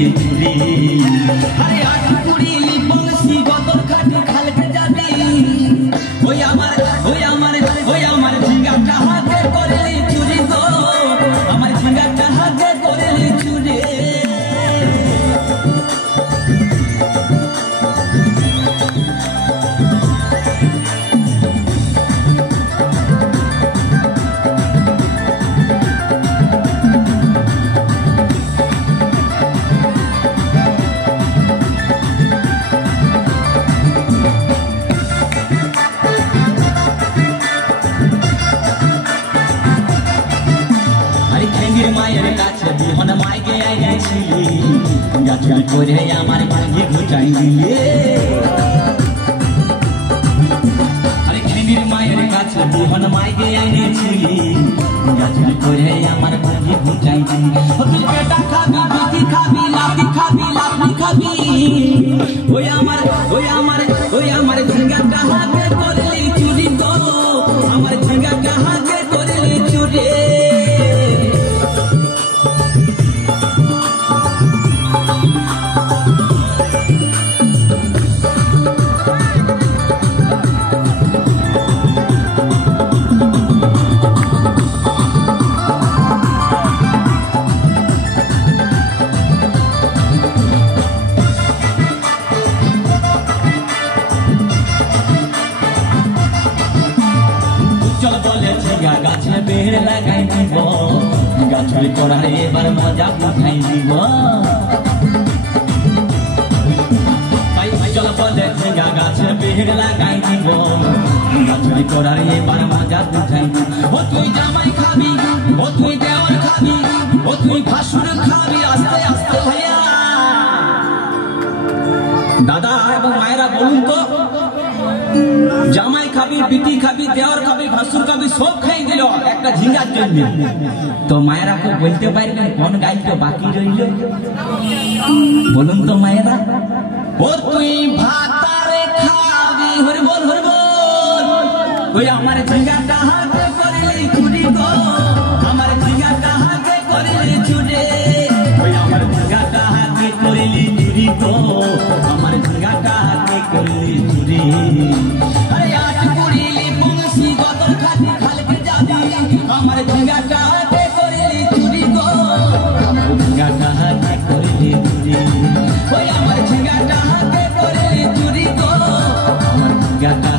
করিলি চুরি আরে আট কুড়িলি বংশী গতর খাটি খালকে যাবি ওই আমার ঝিঙ্গাটা হাতে করিলি চুরি গো আমার ঝিঙ্গাটা হাতে করিলি চুরি মায়ের কাছে বিহন মাইকে আইছিলি গাছুরি করে আমার ভাঙি ঘুচাই দিলে আরে খেনির মায়ের কাছে বিহন মাইকে আইছিলি গাছুরি করে আমার ভাঙি ঘুচাই দিলে তুই পেটা খাবি বিটি খাবি লাতি খাবি ওই আমার ঝিঙ্গাটা হাতে করলি চুরি গো আমার ঝিঙ্গাটা হাতে করলি চুরি গাছে বেড় লাগাই দিব গাছুরি করার এবার মজা উঠাই দিব চল বলে গাছে বেড় লাগাই দিব গাছুরি করার এবার মজা উঠাই দিব ও তুই জামাই খাবি ও তুই দেওয়ার খাবি ও তুই ভাসুর খাবি আস্তে আস্তে ভাইয়া দাদা এবং মায়েরা বলুন তো জামাই খাবি বিটি খাবি দেওয়ার খাবি ভাসুর খাবি সব খাই দিল একটা ঝিঙ্গার জন্য তো মায়েরা কেউ বলতে পারবেন কোন গাইটা বাকি রইল বলুন তো মায়েরা ও তুই ভাতারে খাবি হরি বল ওই আমার ঝিঙ্গাটা হাতে করলি চুরি গো আমার ঝিঙ্গাটা হাতে করলি চুরি ওই আমার ঝিঙ্গাটা হাতে করলি চুরি গো আমার ঝিঙ্গাটা হাতে করলি চুরি আমার ঝিঙ্গাটা হাতে করলি চুরি গো আমার ঝিঙ্গাটা হাতে করলি চুরি ওই আমার ঝিঙ্গাটা হাতে করলি চুরি গো আমার ঝিঙ্গাটা